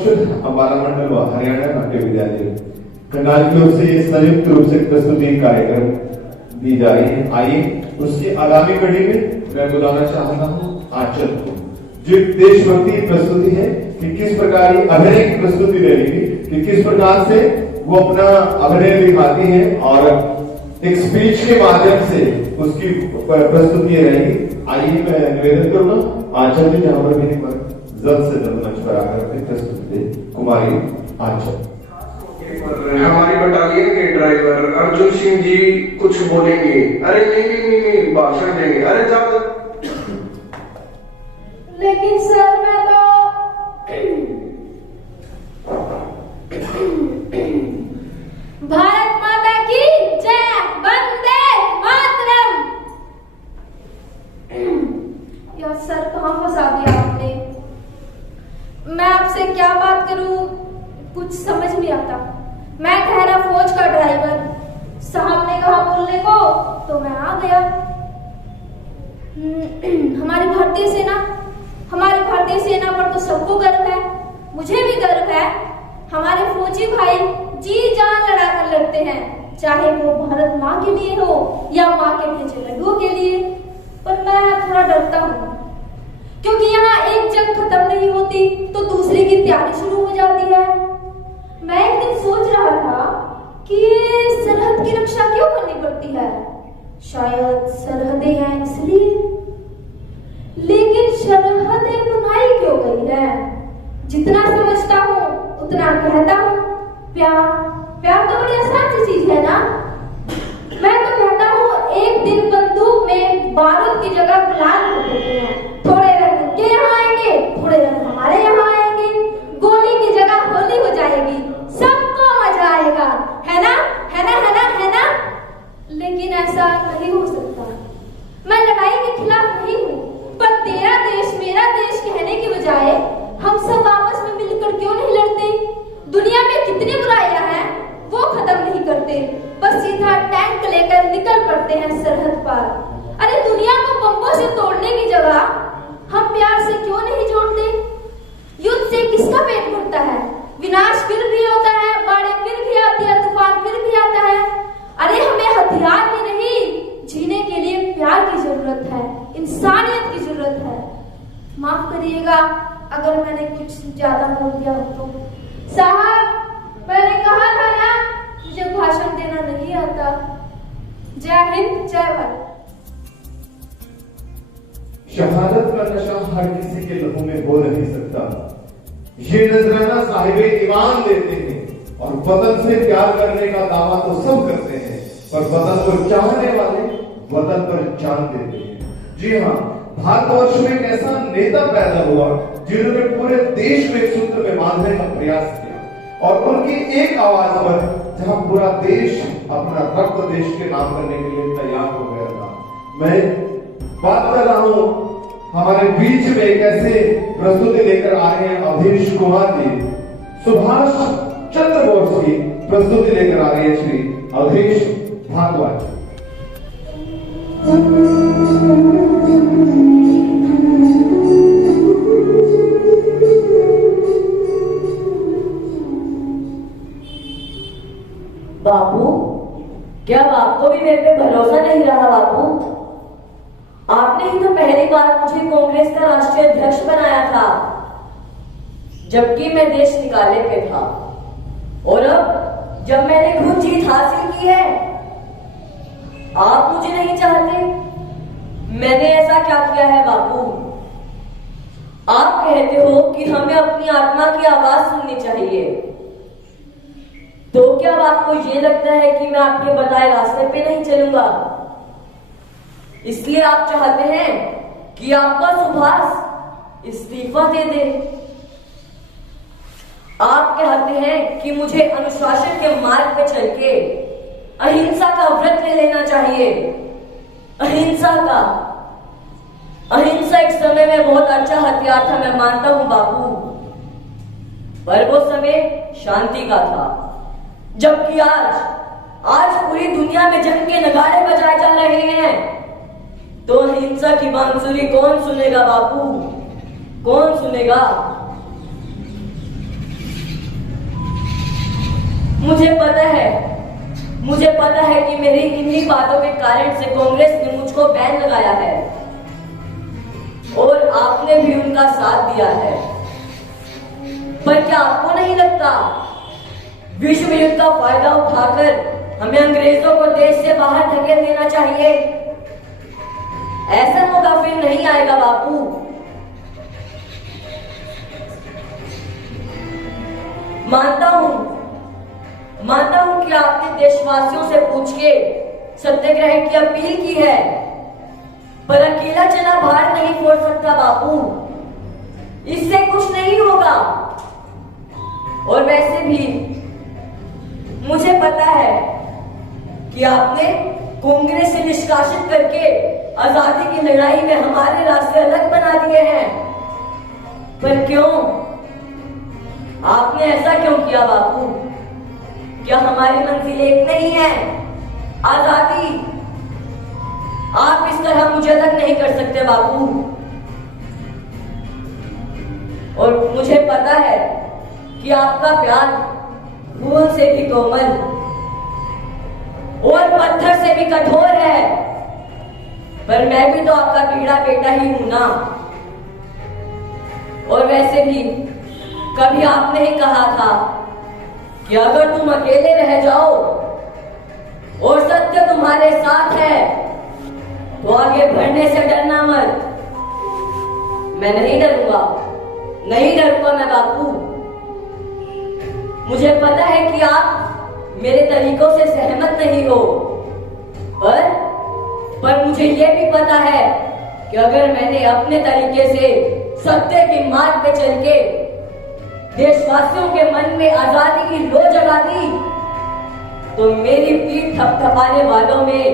समक्ष अम्बाला मंडल व हरियाणा नाट्य विद्यालय खंडाल की ओर से ये संयुक्त रूप से प्रस्तुति कार्यक्रम दी जा रही है। आइए उसकी आगामी कड़ी में मैं बुलाना चाहता हूँ आंचल को, जो देशभक्ति प्रस्तुति है कि किस प्रकार अभिनय की प्रस्तुति दे रही कि किस प्रकार से वो अपना अभिनय दिखाती है और एक स्पीच के माध्यम से उसकी प्रस्तुति रहेगी। आइए मैं निवेदन करूंगा आंचल जी जहां पर मेरी जल्द से जल्द मंच पर आकर अपनी प्रस्तुति दे। कुमारी आंचल। हमारी बटालियन के ड्राइवर अर्जुन सिंह जी कुछ बोलेंगे। अरे नहीं भाषण देंगे। अरे जाओ। लेकिन सर मैं तो भारत माता की जय, वंदे मातरम। यार सर कहाँ फंसा दिया आपने। मैं आपसे क्या बात करूं कुछ समझ नहीं आता। मैं ठहरा फौज का ड्राइवर, साहब ने कहा बोलने को तो मैं आ गया। हमारी भारतीय सेना पर तो सबको गर्व है, मुझे भी गर्व है। हमारे फौजी भाई जी जान लड़ा कर लड़ते हैं, चाहे वो भारत माँ के लिए हो या माँ के भेजे लड्डुओं के लिए। पर मैं थोड़ा डरता हूँ, क्योंकि यहाँ एक जंग खत्म नहीं होती तो दूसरे की तैयारी शुरू हो जाती है। मैं एक दिन सोच रहा था कि सरहद की रक्षा क्यों करनी पड़ती है। शायद सरहदें हैं इसलिए, लेकिन सरहदें बनाई क्यों गई है। जितना समझता हूँ उतना कहता हूँ। प्यार तो बड़ी आसान सी चीज है ना। मैं तो कहता हूँ एक दिन बंदूक में बारूद की जगह गुलाल कर देते हैं। थोड़े रंग उनके यहाँ आएंगे, थोड़े रंग हमारे यहाँ आएंगे, गोली की जगह होली हो जाएगी, सबको मजा आएगा। है ना। लेकिन ऐसा नहीं हो सकता। मैं लड़ाई के खिलाफ नहीं हूँ, पर तेरा देश मेरा देश कहने की बजाय हम सब आपस में मिलकर क्यों नहीं लड़ते। दुनिया में कितनी बुराइयां हैं वो खत्म नहीं करते, बस सीधा टैंक लेकर निकल पड़ते हैं सरहद पार। अरे दुनिया को बम्बों से तोड़ने की जगह हम प्यार से क्यों नहीं जोड़ते। युद्ध से किसका पेट भरता है। विनाश फिर भी होता है, बाढ़ें फिर भी आती है, तूफान फिर भी आता है। अरे हमें हथियार की नहीं, जीने के लिए प्यार की जरूरत है, इंसानियत की जरूरत है। माफ करिएगा अगर मैंने कुछ ज्यादा बोल दिया हो तो। साहब मैंने कहा था ना मुझे भाषण देना नहीं आता। जय हिंद जय भारत। शहादत का नशा हर किसी के लहू में हो नहीं सकता। ये नजराना साहिबे ईमान देते हैं और वतन से प्यार करने का दावा तो सब करते हैं, पर वतन को चाहने वाले वतन पर जान देते हैं। जी हाँ, भारतवर्ष में एक ऐसा नेता पैदा हुआ जिन्होंने पूरे देश में एक सूत्र में बांधने का प्रयास किया और उनकी एक आवाज पर जहां पूरा देश अपना रक्त देश के नाम करने के लिए तैयार हो गया था। मैं बात कर रहा हूं हमारे बीच में एक ऐसे प्रस्तुति लेकर आए हैं अवधेश कुमार जी। सुभाष चंद्र बोस की प्रस्तुति लेकर आ रही है श्री अवधेश भारद्वाज। बापू, क्या आपको भी मेरे पे भरोसा नहीं रहा। बापू, आपने ही तो पहली बार मुझे कांग्रेस का राष्ट्रीय अध्यक्ष बनाया था, जबकि मैं देश निकाले पे था। और अब जब मैंने खुद जीत हासिल की है, आप मुझे नहीं चाहते। मैंने ऐसा क्या किया है बापू। आप कहते हो कि हमें अपनी आत्मा की आवाज सुननी चाहिए, तो क्या आपको ये लगता है कि मैं आपके बताए रास्ते पे नहीं चलूंगा। इसलिए आप चाहते हैं कि आपका सुभाष इस्तीफा दे दे। आप कहते हैं कि मुझे अनुशासन के मार्ग पे चल के अहिंसा का व्रत ले लेना चाहिए। अहिंसा एक समय में बहुत अच्छा हथियार था, मैं मानता हूं बापू, पर वो समय शांति का था। जबकि आज पूरी दुनिया में जंग के नगाड़े बजाए चल रहे हैं, तो अहिंसा की बांसुरी कौन सुनेगा बापू, कौन सुनेगा। मुझे पता है कि मेरी इन्हीं बातों के कारण से कांग्रेस ने मुझको बैन लगाया है और आपने भी उनका साथ दिया है। पर क्या आपको नहीं लगता विश्व युद्ध का फायदा उठाकर हमें अंग्रेजों को देश से बाहर धकेल देना चाहिए? ऐसा मौका फिर नहीं आएगा बापू। मानता हूं कि आपने देशवासियों से पूछ के सत्याग्रह की अपील की है, पर अकेला चना भार नहीं फोड़ सकता बापू, इससे कुछ नहीं होगा। और वैसे भी मुझे पता है कि आपने कांग्रेस से निष्कासित करके आजादी की लड़ाई में हमारे रास्ते अलग बना दिए हैं। पर क्यों? आपने ऐसा क्यों किया बापू? क्या हमारी मंजिल एक नहीं है? आजादी। आप इस तरह मुझे अलग नहीं कर सकते बापू। और मुझे पता है कि आपका प्यार फूल से भी कोमल और पत्थर से भी कठोर है, पर मैं भी तो आपका पीड़ा बेटा ही हूं ना। और वैसे भी कभी आपने ही कहा था कि अगर तुम अकेले रह जाओ और सत्य तुम्हारे साथ है तो आगे बढ़ने से डरना मत। मैं नहीं डरूंगा मैं बापू। मुझे पता है कि आप मेरे तरीकों से सहमत नहीं हो, पर मुझे यह भी पता है कि अगर मैंने अपने तरीके से सत्य के मार्ग पे चल के देशवासियों के मन में आजादी की लो जगा दी तो मेरी पीठ थपथपाने वालों में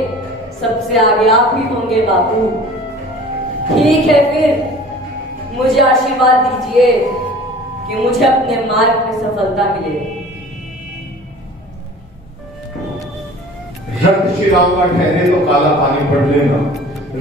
सबसे आगे आप ही होंगे बापू। ठीक है, फिर मुझे आशीर्वाद दीजिए कि मुझे अपने मार्ग में सफलता मिले। रक्त शिराओं का ठहरे तो काला पानी पढ़ लेना,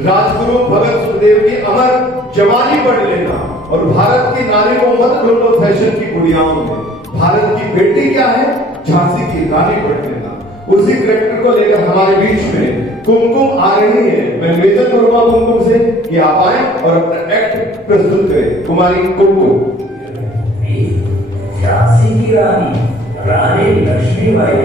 राजगुरु भगत सुखदेव की अमर जवानी पढ़ लेना, और भारत की नारी को मत ढूंढो फैशन की गुड़ियाओं में। भारत की बेटी क्या है? झांसी की रानी पढ़ लेना। उसी करेक्टर को लेकर हमारे बीच में कुमकुम आ रही है। मैं निवेदन करूंगा कुमकुम से कि आप आए और अपना एक्ट प्रस्तुत करें। कुमारी कुमकुम। झांसी की रानी रानी लक्ष्मीबाई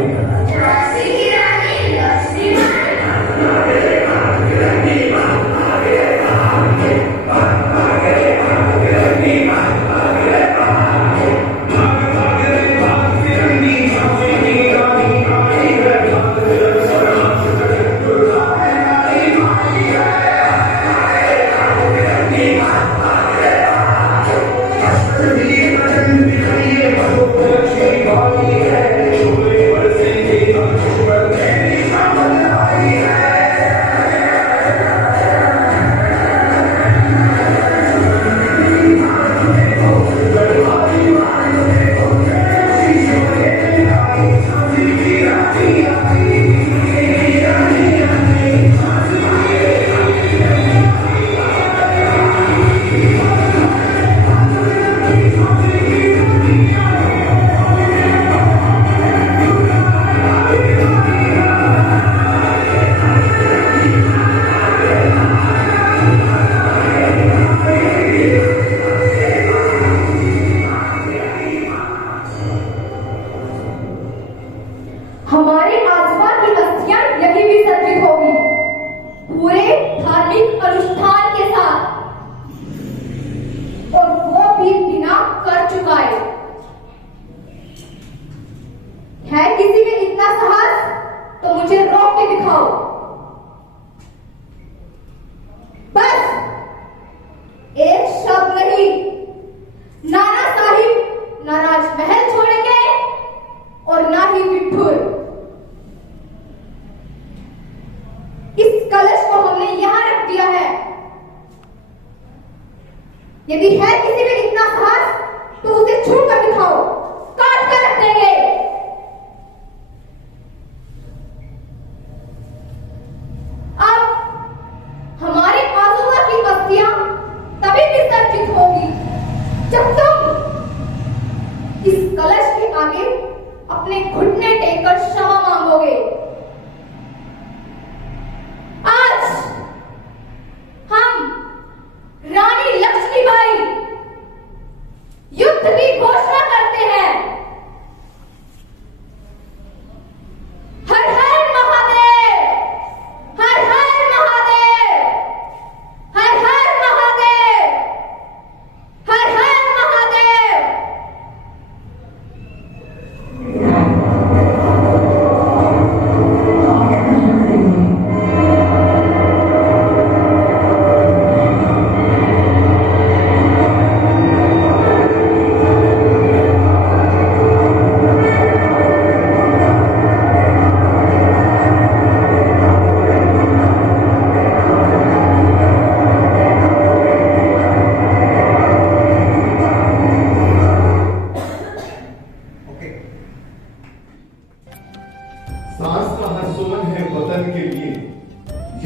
यदि है किसी में इतना साहस तो उसे छू कर दिखाओ, काट कर रख देंगे। अब हमारे आजूबा की बस्तियां तभी विसर्जित होगी जब तुम इस कलश के आगे अपने घुटने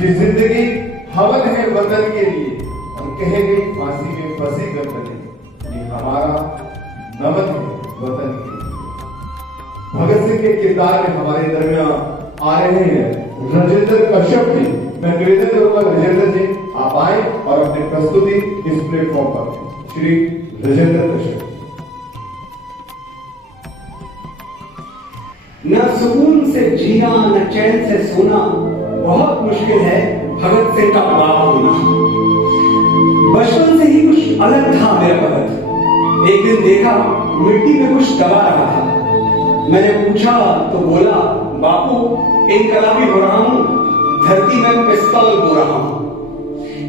ये जिंदगी हवन है वतन के लिए और कह गई फांसी में फंसी गर्दनें, ये हमारा नमन है वतन के लिए। भगत सिंह के किरदार में हमारे दरमियान आ रहे हैं राजेंद्र कश्यप जी। मैं निवेदन करूंगा राजेंद्र जी आप आए और अपनी प्रस्तुति इस प्लेटफॉर्म पर। श्री राजेंद्र कश्यप। न सुकून से जीना न चैन से सोना, बहुत मुश्किल है भगत सिंह का बाप होना। बचपन से ही कुछ अलग था मेरा भगत। एक दिन देखा मिट्टी में कुछ दबा रहा था। मैंने पूछा तो बोला, बापू इनकलाबी हो रहा हूं, धरती में पिस्तौल बो रहा हूं।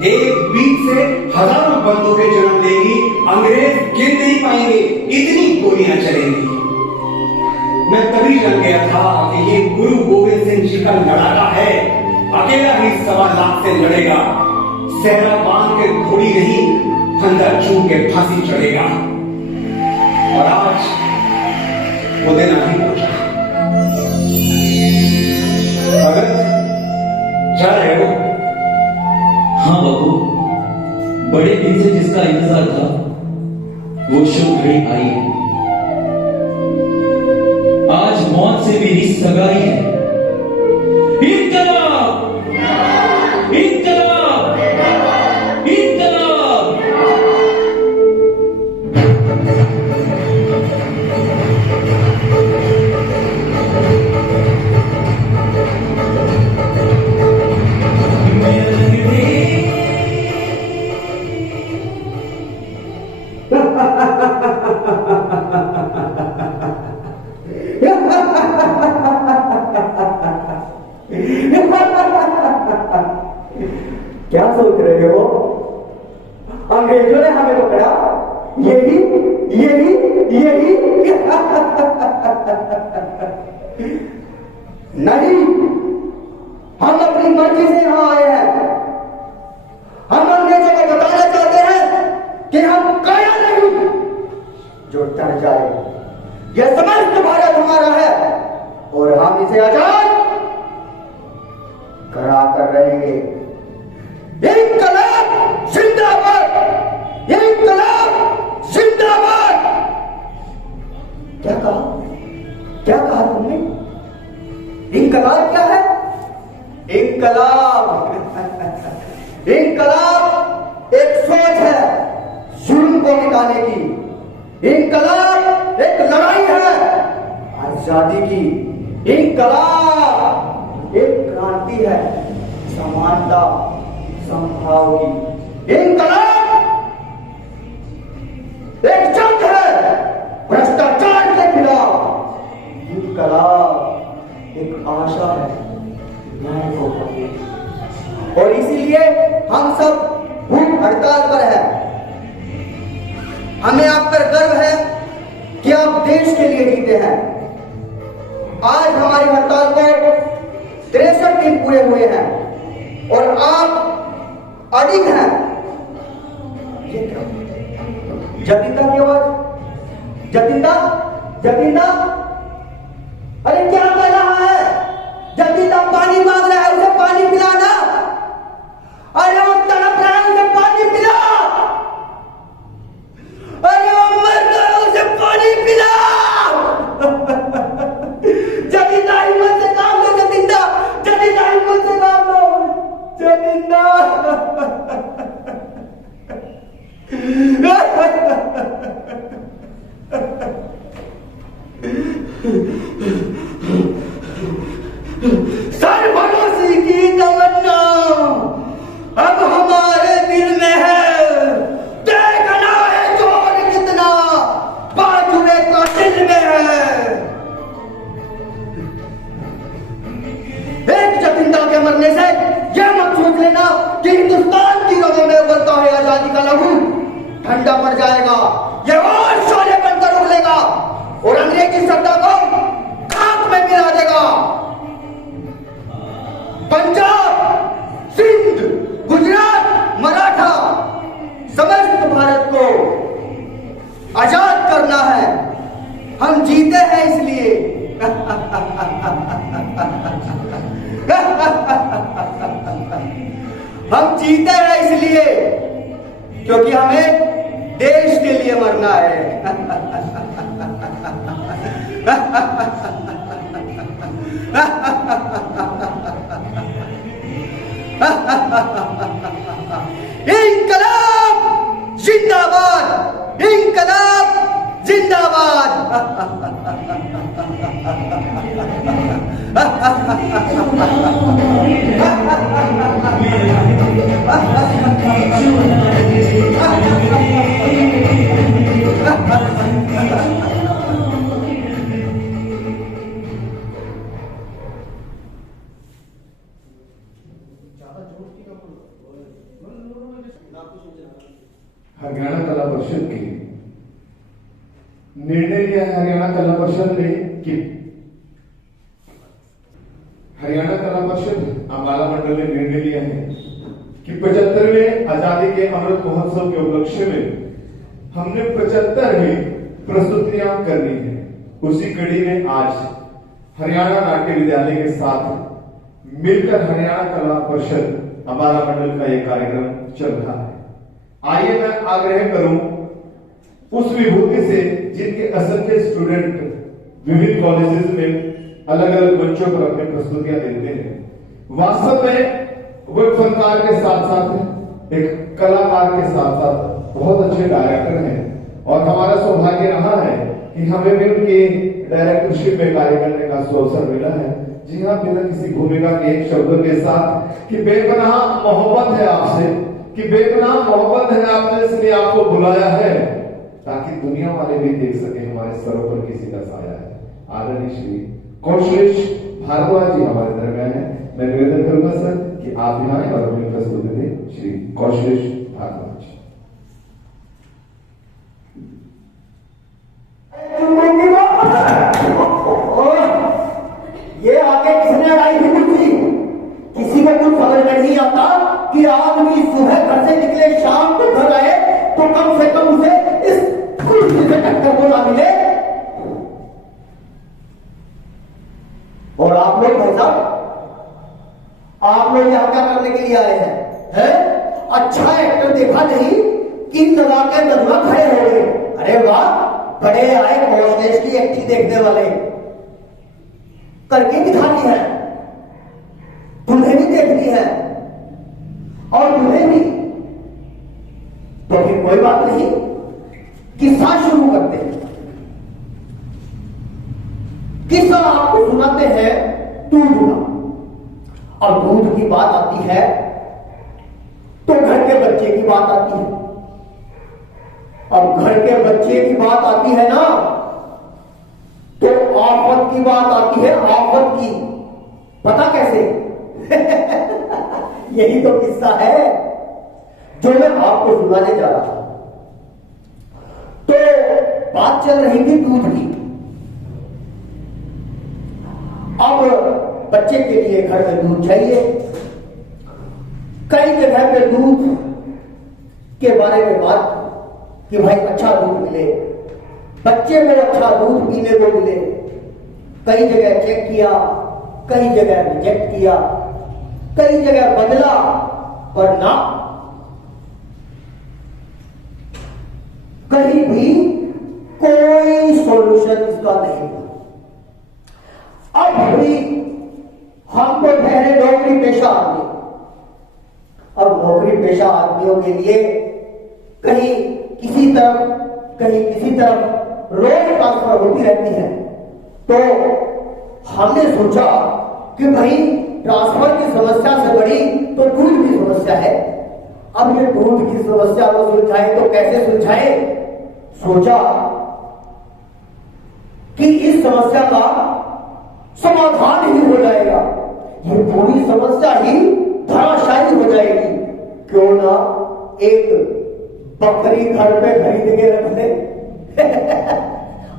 एक बीज से हजारों बंदूकें जन्म देंगी, अंग्रेज गिन नहीं पाएंगे, इतनी गोलियां चलेंगी। मैं तभी जान गया था कि ये गुरु गोविंद सिंह जी का लड़ाका है। अकेला ही 1.25 लाख से लड़ेगा, सहरा बांध के घोड़ी नहीं, फंदा चूम के फांसी चढ़ेगा। और आज वो दिन नहीं पहुंचा। भगत जा रहे हो? हाँ बाबू, बड़े दिन से जिसका इंतजार था वो शुभ घड़ी आई है। आज मौत से मेरी सगाई है। इनकलाब! इनकलाब! इनकलाब! क्या सोच रहे हो? अंग्रेजों ने हमें पकड़ा, यही यही यही नहीं, हम अपनी मर्जी से यहां आए हैं। हम अंग्रेजों को बताना चाहते हैं कि हम काया नहीं जो डर जाए। यह समस्त भारत हमारा है और हम इसे आजाद करा कर रहेंगे। इनकलाब जिंदाबाद! इनकलाब जिंदाबाद! क्या कहा? क्या कहा तुमने? इनकलाब क्या है? इनकलाब इनकलाब एक सोच है जुल्म को मिटाने की। इनकलाब एक लड़ाई है आजादी की। इनकलाब एक क्रांति है समानता संभाव की। इनकलाब एक जंग है भ्रष्टाचार के खिलाफ। इनकलाब एक आशा है न्याय को पाने। और इसीलिए हम सब भूख हड़ताल पर हैं। हमें आप पर गर्व है कि आप देश के लिए जीते हैं। आज हमारी हड़ताल को 63 दिन पूरे हुए हैं और आप अडिग है। ये क्या? जतिंदा की आवाज? जतिंदा? जतिंदा? अरे क्या कर रहा है? जतिंदा पानी मांग रहा है, उसे पानी पिलाना। अरे वो तड़प रहा है, उसे पानी पिला। अरे वो मर रहा है, उसे पानी पिला। जतिंदा हिम्मत से काम लो, जतिंदा। जतिंदा हिम्मत से काम लो, जतिंदा। सर्वनाशी की तमन्ना अब हमारे दिल में है। देखना है जोर कितना बाजुए का दिल में है। एक जतिंदा के मरने से यह मत सोच लेना कि हिंदुस्तान की रगों में उबलता है आजादी का लहू ठंडा पड़ जाएगा। यह और शोले बनकर उबलेगा और अंग्रेजी सत्ता को खाक में मिला देगा। पंजाब, सिंध, गुजरात, मराठा समस्त भारत को आजाद करना है। हम जीते हैं इसलिए। हम जीते हैं इसलिए क्योंकि हमें देश के लिए मरना है। इंकलाब जिंदाबाद, इंकलाब जिंदाबाद। हरियाणा कला परिषद के निर्णय लिया है हरियाणा कला परिषद ने कि हरियाणा कला परिषद अम्बाला मंडल ने निर्णय लिया है कि 75वें आजादी के अमृत महोत्सव के उपलक्ष्य में हमने 75वीं प्रस्तुतियां करनी है। उसी कड़ी में आज हरियाणा नाट्य विद्यालय के साथ मिलकर हरियाणा कला परिषद अम्बाला मंडल का यह कार्यक्रम चल रहा है। आइए मैं आग्रह करूं उस विभूति से जिनके असंख्य स्टूडेंट विभिन्न कॉलेजेस में अलग अलग मंचों पर अपनी प्रस्तुतियां देते हैं। वास्तव में वो एक फनकार के साथ साथ एक कलाकार के साथ साथ बहुत अच्छे डायरेक्टर हैं और हमारा सौभाग्य रहा है कि हमें भी उनके डायरेक्टरशिप में कार्य करने का अवसर मिला है। जी हाँ, बिना किसी भूमिका के एक शब्द के साथ कि बेपनाह मोहब्बत है आपसे, कि बेपनाह मोहब्बत है आपने, इसलिए आपको बुलाया है ताकि दुनिया वाले भी देख सके हमारे सरों पर किसी का साया है। आदरणीय श्री कौशलेश भारद्वाज जी हमारे दरमियान है। मैं निवेदन करूंगा सर कि आप भी आए और अपनी प्रस्तुति दें। श्री कौशलेश भारद्वाज। ये आगे किसने लड़ाई थी? किसी को कुछ समझ में नहीं आता कि आदमी सुबह घर से निकले शाम को घर आए तो कम से कम उसे इस कुर्सी से टक्कर को ना मिले। और आप लोग भाई साहब, आप लोग यहां क्या करने के लिए आए हैं? अच्छा एक्टर देखा नहीं कि लगा के दरवा खड़े हो गए। अरे वाह, बड़े आए कौशलेश की एक्टिंग देखने वाले। करके दिखानी है, तुम्हें भी देखनी है और तुम्हें भी। तो फिर कोई बात नहीं, किस्सा शुरू करते हैं। किस्सा आपको सुनाते हैं दूध का। और दूध की बात आती है तो घर के बच्चे की बात आती है। अब घर के बच्चे की बात आती है ना तो आफत की बात आती है। आफत की पता कैसे? यही तो किस्सा है जो मैं आपको सुनाने जा रहा हूं। तो बात चल रही थी दूध की। अब बच्चे के लिए घर में दूध चाहिए। कई जगह पे दूध के बारे में बात कि भाई अच्छा दूध मिले, बच्चे को अच्छा दूध पीने को मिले। कई जगह चेक किया, कई जगह रिजेक्ट किया, कई जगह बदला, पर ना कहीं भी कोई सॉल्यूशन इसका नहीं था। अब भी हम तो ठहरे नौकरी पेशा आदमी। अब नौकरी पेशा आदमियों के लिए कहीं किसी तरफ कहीं किसी तरफ रोज ट्रांसफर होती रहती है। तो हमने सोचा कि भाई ट्रांसफर की समस्या से बड़ी तो दूध की समस्या है। अब ये दूध की समस्या को सुलझाए तो कैसे सुलझाए? सोचा कि इस समस्या का समाधान ही हो जाएगा, ये पूरी समस्या ही धराशायी हो जाएगी। क्यों ना एक बकरी घर पे खरीद के रख दे।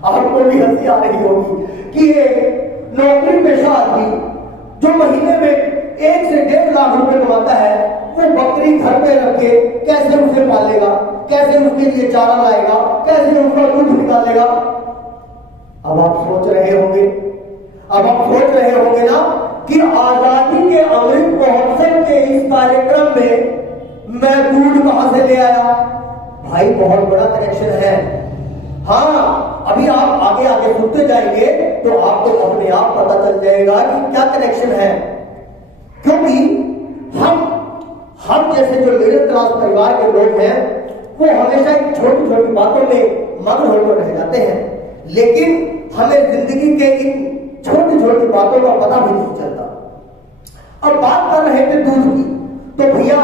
आपको भी हंसी आ रही होगी कि ये नौकरी पेशा आदमी जो महीने में 1 से 1.5 लाख रुपए कमाता है, वो बकरी घर पे रख के कैसे उसे पालेगा, कैसे उसके लिए चारा लाएगा, कैसे उसका दूध निकालेगा? अब आप सोच रहे होंगे ना कि आजादी के अमृत महोत्सव के इस कार्यक्रम में मैं दूध कहां से ले आया? भाई बहुत बड़ा कनेक्शन है। हाँ, अभी आप आगे आगे सुनते जाएंगे तो आपको अपने आप पता चल जाएगा कि क्या कनेक्शन है। क्योंकि हम जैसे जो मिडिल क्लास परिवार के लोग हैं वो हमेशा इन छोटी छोटी बातों में मग्न होकर रह जाते हैं, लेकिन हमें जिंदगी के इन छोटी छोटी बातों का पता भी नहीं चलता। अब बात कर रहे थे दूध की, तो भैया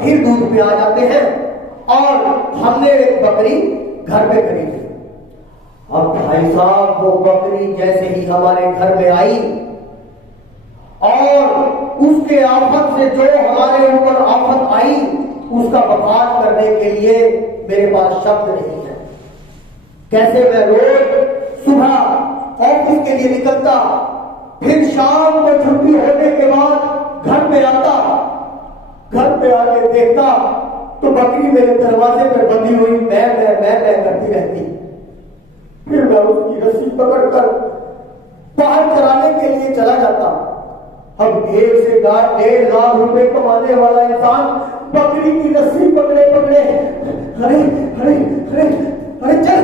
फिर दूध पे आ जाते हैं और हमने एक बकरी घर पे खरीदी। अब भाई साहब वो बकरी जैसे ही हमारे घर में आई और उसके आफत से जो हमारे ऊपर आफत आई उसका बखान करने के लिए मेरे पास शब्द नहीं है। कैसे मैं रोज सुबह ऑफिस के लिए निकलता, फिर शाम को छुट्टी होने के बाद घर पे आता, घर पे आके देखता तो बकरी मेरे दरवाजे पे बंधी हुई मैं करती रहती। फिर मैं उसकी रस्सी पकड़कर बाहर चराने के लिए चला जाता। अब 1 से 1.5 लाख रुपए कमाने वाला इंसान बकरी की रस्सी पकड़े पकड़े अरे अरे अरे अरे चल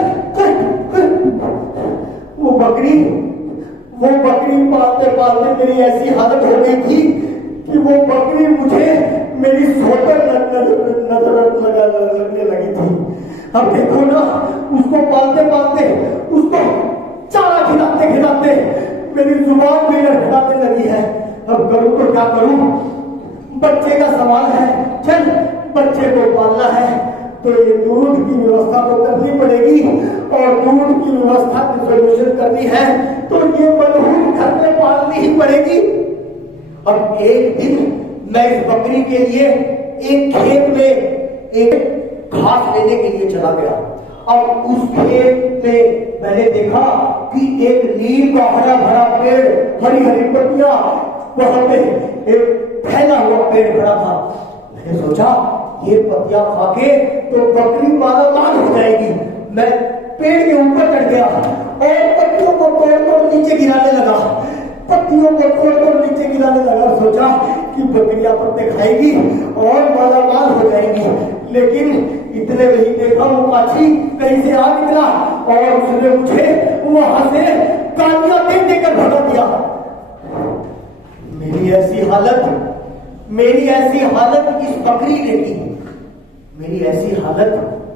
वो बकरी पालते पालते मेरी ऐसी हालत हो गई थी कि वो बकरी मुझे मेरी सोकर नजर लगने लगी थी। अब देखो ना, उसको पालते पालते उसको चारा खिलाते खिलाते मेरी जुबान भी लड़खड़ाने लगी है। अब करूं तो क्या करूं? बच्चे का सवाल है, चल बच्चे को पालना है तो ये दूध की व्यवस्था तो करनी पड़ेगी और दूध की व्यवस्था की सोल्यूशन करनी है तो ये बलहून घर में पालनी ही पड़ेगी। अब एक दिन मैं इस बकरी के लिए एक खेत में एक घास लेने के लिए चला गया। अब उस खेत में मैंने देखा कि एक नीम का हरा भरा पेड़, हरी हरी पत्तियां, वहां पे एक फैला हुआ पेड़ खड़ा था। मैंने सोचा ये पत्तियां खा के तो बकरी मालामाल हो जाएगी। मैं पेड़ के ऊपर चढ़ गया और पत्तियों को तोड़ नीचे गिराने लगा। सोचा कि बकरियां पत्ते खाएगी और मालामाल हो जाएगी। लेकिन इतने में ही देखा वो माछी कहीं से आ निकला और उसने मुझे वहां से गालियां देकर भगा दिया। मेरी ऐसी हालत इस बकरी ने की, मेरी ऐसी हालत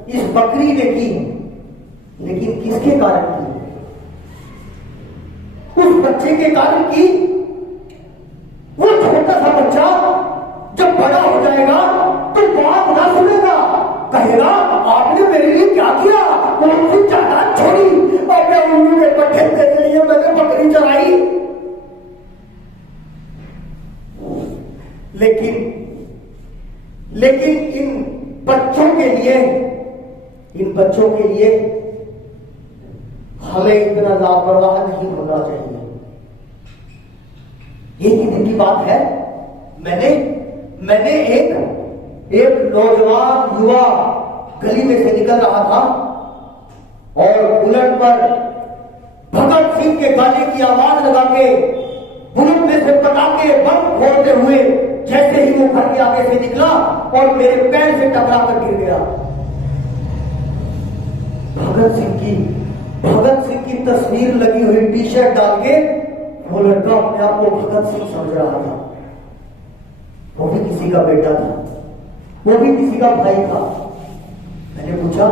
इस बकरी ने की, लेकिन किसके कारण की? उस बच्चे के कारण की। वो छोटा सा बच्चा जब बड़ा हो जाएगा तो बात ना सुनेगा, कहेगा आपने मेरे लिए क्या किया, कौन सी जायदाद छोड़ी और मैं उल्लू के पट्टे तेरे लिए मैंने बकरी चराई। लेकिन इन बच्चों के लिए हमें इतना लापरवाह नहीं होना चाहिए। एक दिन की बात है, मैंने एक नौजवान युवा गली में से निकल रहा था और बुलेट पर भगत सिंह के गाने की आवाज लगा के बुलेट में से पटाखे बम फोड़ते हुए जैसे ही वो घर के आगे से निकला और मेरे पैर से टकरा कर गिर गया। भगत सिंह की तस्वीर लगी हुई टी शर्ट डाल के वो लड़का अपने आप को भगत सिंह समझ रहा था। वो भी किसी का बेटा था, वो भी किसी का भाई था। मैंने पूछा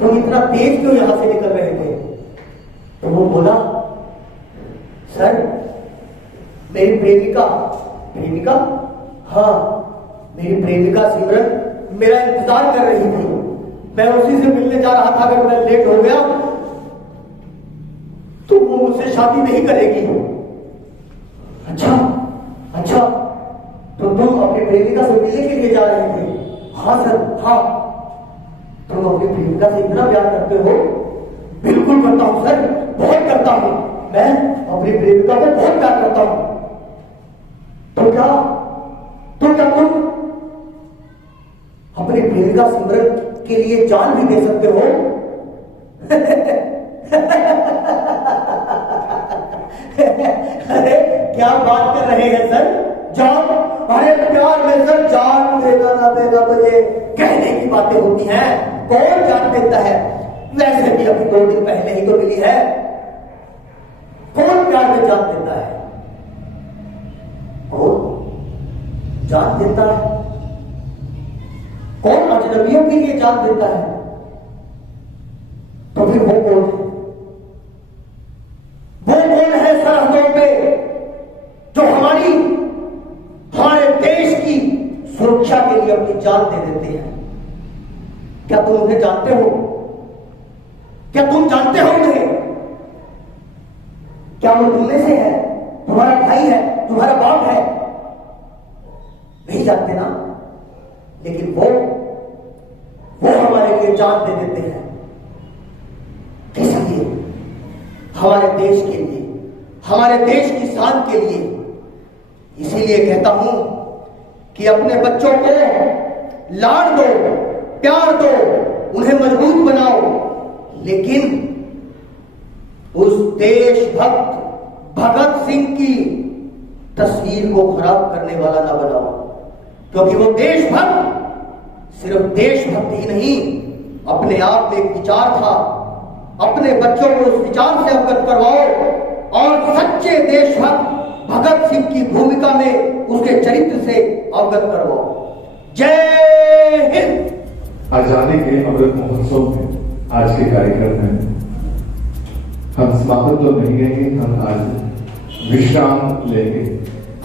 तुम इतना तेज क्यों यहां से निकल रहे थे? तो वो बोला सर मेरी प्रेमिका हाँ मेरी प्रेमिका सिमरन मेरा इंतजार कर रही थी। मैं उसी से मिलने जा रहा था, अगर मैं लेट हो गया तो वो मुझसे शादी नहीं करेगी। अच्छा तो तुम अपनी प्रेमिका से मिलने के लिए जा रहे थे? हाँ सर हाँ। तुम अपनी प्रेमिका से इतना प्यार करते हो? बिल्कुल करता हूं सर, बहुत करता हूं। मैं अपनी प्रेमिका को बहुत प्यार करता हूं। तो क्या तुम अपनी प्रेमिका सिमरन के लिए जान भी दे सकते हो? अरे क्या बात कर रहे हैं सर, जान अरे प्यार में सर जान देना ना देना तो ये कहने की बातें होती हैं। कौन जान देता है? वैसे भी अभी 2 दिन पहले ही तो मिली है। कौन प्यार में जान देता है? कौन जान देता है? कौन अजनबियों के लिए जान देता है? तो फिर वो कौन है? वो कौन है सरहदों पे जो हमारे देश की सुरक्षा के लिए अपनी जान दे देते हैं? क्या तुम उन्हें जानते हो? क्या तुम जानते हो उन्हें? क्या वो तुम में से है? तुम्हारा भाई है? तुम्हारा बाप है? नहीं जानते ना? लेकिन वो हमारे लिए जान दे देते हैं। किस लिए? हमारे देश के लिए, हमारे देश की शान के लिए। इसीलिए कहता हूं कि अपने बच्चों को लाड़ दो, प्यार दो, उन्हें मजबूत बनाओ, लेकिन उस देशभक्त भगत सिंह की तस्वीर को खराब करने वाला ना बनाओ। क्योंकि वो देशभक्त सिर्फ देशभक्त ही नहीं, अपने आप में एक विचार था। अपने बच्चों को उस विचार से अवगत करवाओ और सच्चे देशभक्त भगत सिंह की भूमिका में उसके चरित्र से अवगत करवाओ। जय हिंद। आजादी के अमृत महोत्सव में आज के कार्यक्रम में हम समाप्त तो नहीं रहेंगे, हम आज विश्राम लेंगे।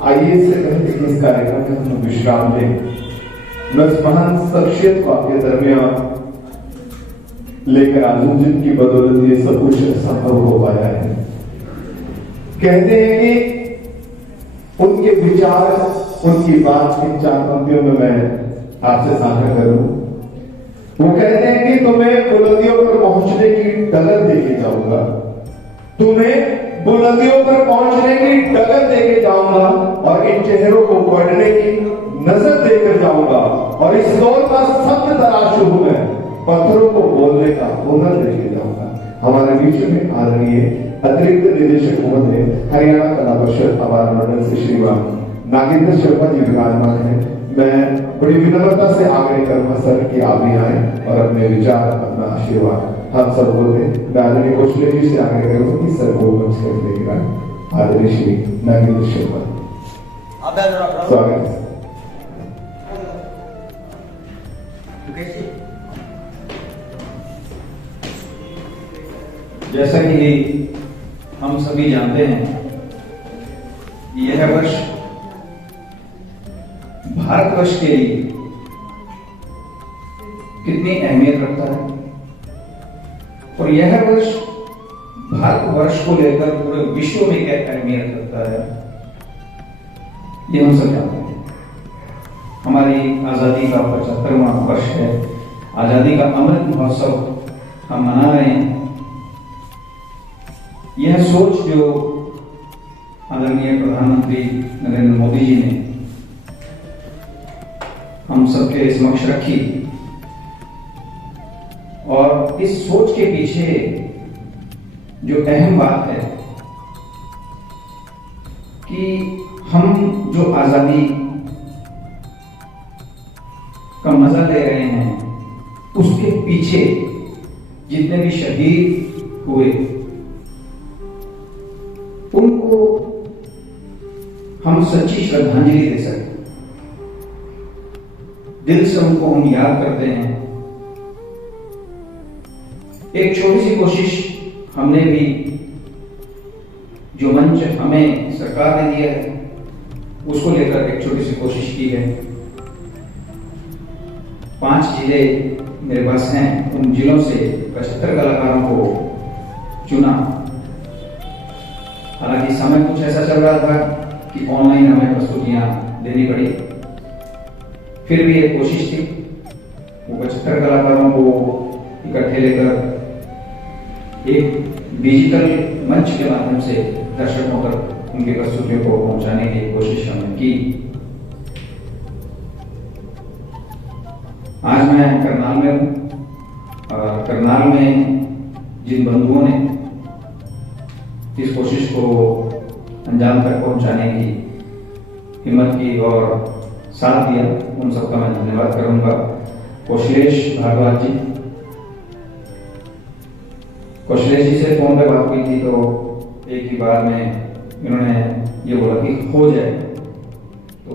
आइए इससे पहले कि इस कार्यक्रम में हम विश्राम लें, मैं इस महान शख्सियत को आपके दरमियान लेकर आऊं जिनकी बदौलत ये सब कुछ संभव हो पाया है। कहते हैं कि उनके विचार, उनकी बात इन 4 पंक्तियों में मैं आपसे साझा करूं। वो कहते हैं कि तुम्हें बुलंदियों पर पहुंचने की डगर देके जाऊंगा, तुम्हें बुलंदियों पर पहुंचने की डगर देके जाऊंगा और इन चेहरों को पढ़ने की नजर देकर जाऊंगा और इस दौर का सत्य तराशू हूं मैं, पत्थरों को बोलने का हुनर देके जाऊंगा। हमारे बीच में आदरणीय अतिरिक्त निदेशक महोदय हरियाणा कला परिषद आवार मंडल से श्रीमान नागेंद्र शर्मा जी विराजमान है। मैं बड़ी विनम्रता से आग्रह करूंगा सर कि आप भी आए और अपने विचार, अपना आशीर्वाद हम सब को दें। मैं आदरणीय कौशले जी से आग्रह करूंगा कि सर को मंच कर लेकर आदरणीय श्री नागेंद्र शर्मा स्वागत है। जैसा कि हम सभी जानते हैं, यह वर्ष भारतवर्ष के लिए कितनी अहमियत रखता है और यह वर्ष भारतवर्ष को लेकर पूरे विश्व में क्या अहमियत रखता है, ये हम सब जानते हैं। हमारी आजादी का 75वां वर्ष है। आजादी का अमृत महोत्सव हम मना रहे हैं। यह सोच जो आदरणीय प्रधानमंत्री नरेंद्र मोदी जी ने हम सबके समक्ष रखी और इस सोच के पीछे जो अहम बात है कि हम जो आजादी का मजा ले रहे हैं, उसके पीछे जितने भी शहीद हुए उनको हम सच्ची श्रद्धांजलि दे सकें, दिल से उनको हम याद करते हैं। एक छोटी सी कोशिश हमने भी, जो मंच हमें सरकार ने दिया है, उसको लेकर एक छोटी सी कोशिश की है। 5 जिले मेरे पास हैं, उन जिलों से 75 कलाकारों को चुना। हालांकि समय कुछ ऐसा चल रहा था कि ऑनलाइन हमें प्रस्तुतियां देनी पड़ी, फिर भी एक कोशिश थी वो 75 कलाकारों को इकट्ठे लेकर एक डिजिटल मंच के माध्यम से दर्शकों तक उनकी प्रस्तुतियों को पहुंचाने की कोशिश हमने की। आज मैं करनाल में हूं और करनाल में जिन बंधुओं ने इस कोशिश को अंजाम तक पहुंचाने की हिम्मत की और साथ दिया, उन सबका मैं धन्यवाद करूंगा। कौशलेश भागवत जी, कौशलेश जी से फोन पे बात हुई थी तो एक ही बार में इन्होंने ये बोला कि हो जाए, तो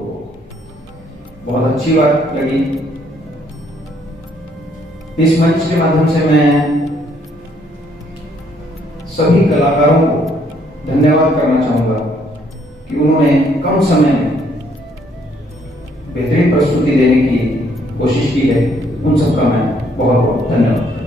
बहुत अच्छी बात लगी। इस मंच के माध्यम से मैं सभी कलाकारों को धन्यवाद करना चाहूंगा कि उन्होंने कम समय में बेहतरीन प्रस्तुति देने की कोशिश की है। उन सबका मैं बहुत बहुत धन्यवाद।